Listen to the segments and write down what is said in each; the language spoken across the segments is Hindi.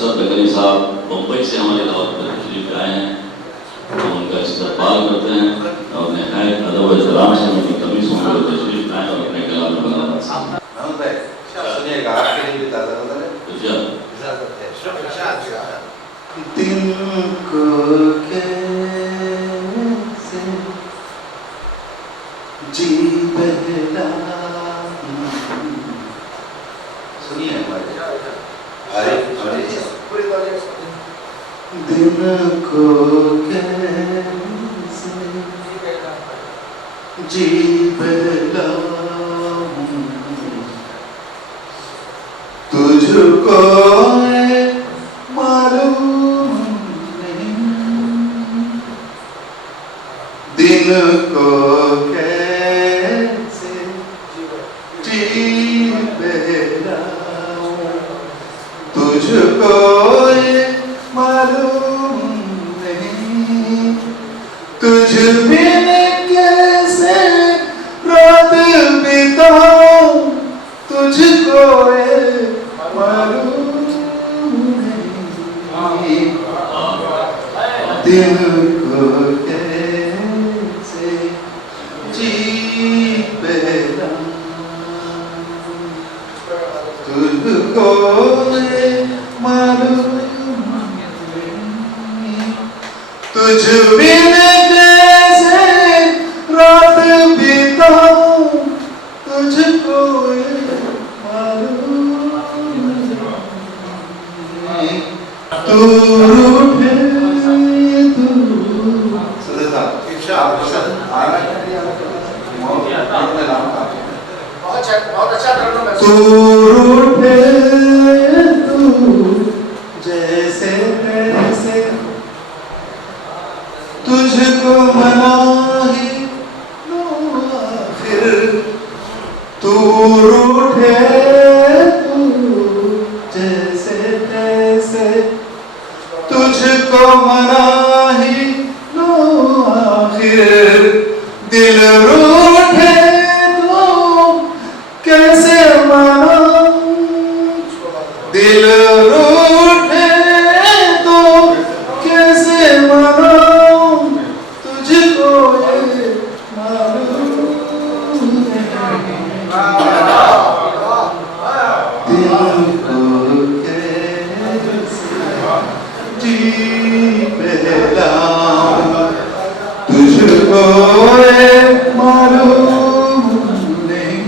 अफसर बकरी साहब मुंबई से हमारे दावत पर तशरीफ लाए हैं, हम उनका इस्तकबाल करते हैं और नहायत अदब व एहतराम से उनकी कमी सुनकर तशरीफ लाए और अपने कलाम में बनाना सुनिएगा, आपके लिए भी ताज़ा नज़र है। दिल को कैसे जी बहला, सुनिए हमारे दिल को कैसे जी बहला, तुझको मालूम नहीं, दिन को कैसे जी बहलाऊं, तुझको मालूम नहीं, तुझ बिन कैसे रात बिताऊं, तुझको मालूम नहीं, दिल को कैसे जी बहलाऊं, तुझको मालूम नहीं, तुझ बिन कैसे रात बिताऊं, तुझको मालूम नहीं, तू रूठे तू तू रूठे तू जैसे तैसे, तुझको मना ही लो आखिर, तू रूठे तू जैसे तैसे, तुझको मना ही लो आखिर, दिल रूठे तो कैसे मनाऊं, दिल रूठे तो कैसे मनाऊं, तुझको ये मालूम नहीं, दिल को कैसे जी बहलाऊं, तुझको मालूम नहीं।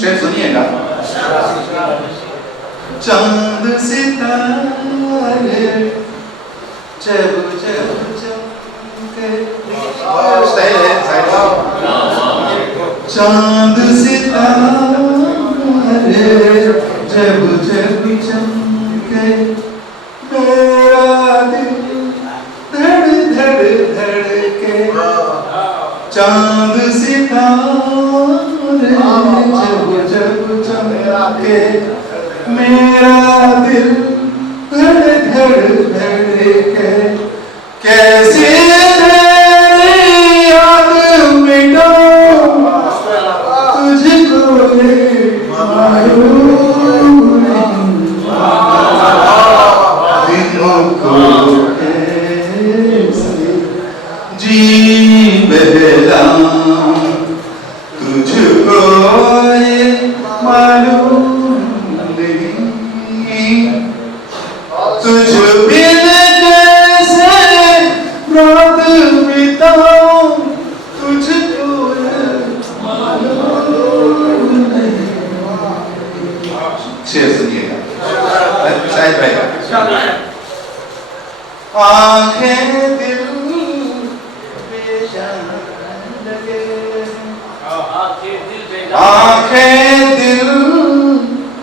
शेर सुनिएगा। चांद सितारे जब जब चमके, चांद सितारे जब जब चमके, मेरा दिल धड़ धड़ धड़के, चांद सितारे जब जब चमके, मेरा दिल धड़ धड़ धड़के, कैसे तेरी याद मिटाऊं, तुझको ये मालूम नहीं, दिलों को कैसे जी बहलाऊं, तुझको ये मालूम नहीं, तुझ बिन कैसे रात बिताऊं, तुझको मालूम नहीं। शेर सुनिएगा, शायद भाई। आंखें दिल बेजान लगे, आंखें दिल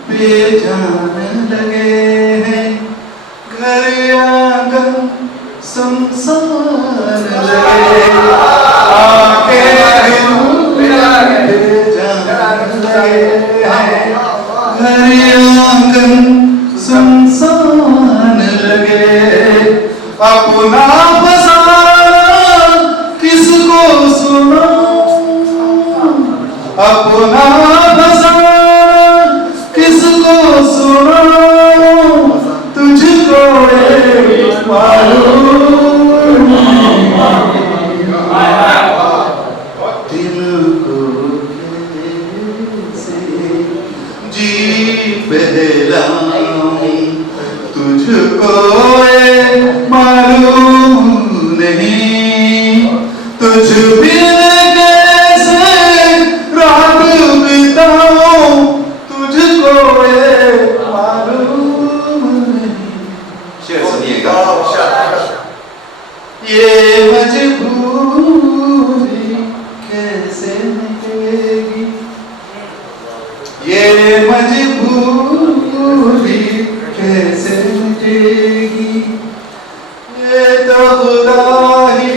बेजान लगे हैं, घर आंगन सुनसान लगे, आंखें दिल बेजान लगे हैं, घर आंगन सुनसान लगे, अपना फसाना किसको सुनाऊं, अपना फसाना किसको सुनाऊं, तुझको मालूम दिल को कैसे जी बहलाऊं तुझको मालूम नहीं तुझ बिन कैसे रात बिताऊं तुझको मालूम नहीं। शेर सुनिएगा। ये मजबूरी कैसे मिटेगी ये मजबूरी कैसे मिटेगी ये तो खुदा ही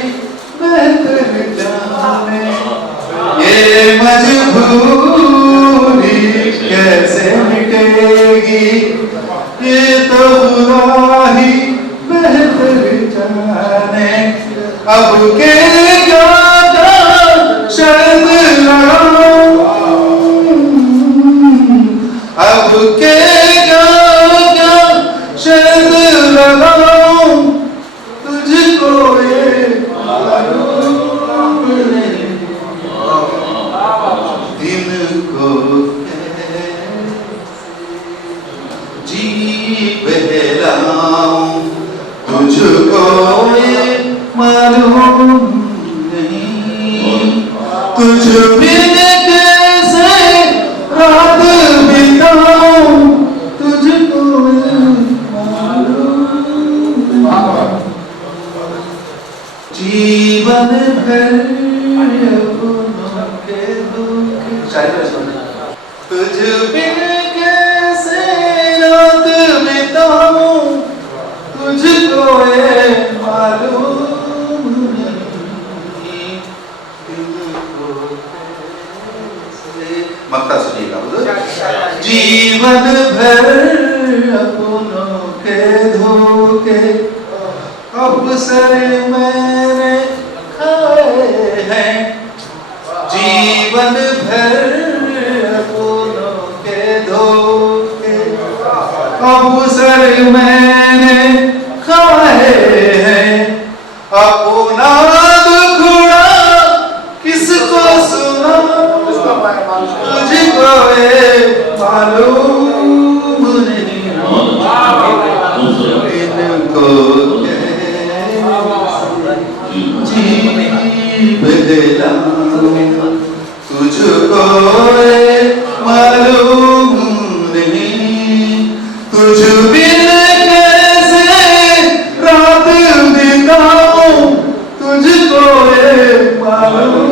बेहतर जाने ये मजबूरी कैसे मिटेगी ये तो खुदा ही बेहतर जाने अब के क्या शर्त लगाऊं अब के क्या शर्त लगाऊं तुझको ये मालूम नहीं दिल को जी बहलाऊं तुझको ये मालूम नहीं तुझ बिन कैसे रात बिताऊं तुझको मालूम जीवन भर अपनों के दुख तुझ बिन कैसे रात बिताऊं तुझको ये मालूम नहीं तुझको कैसे मक्ता सुनिएगा उधर जीवन भर अपनों के धोखे अवसर मैंने खाए हैं जीवन भर अपनों के धोखे अवसर मैंने खाए हैं अपना दुखड़ा किसको सुना तुझको ये मालूम नहीं इनको जी बदलाऊं तुझको ये मालूम नहीं तुझ बिन कैसे रात बिताऊं तुझको ये मालूम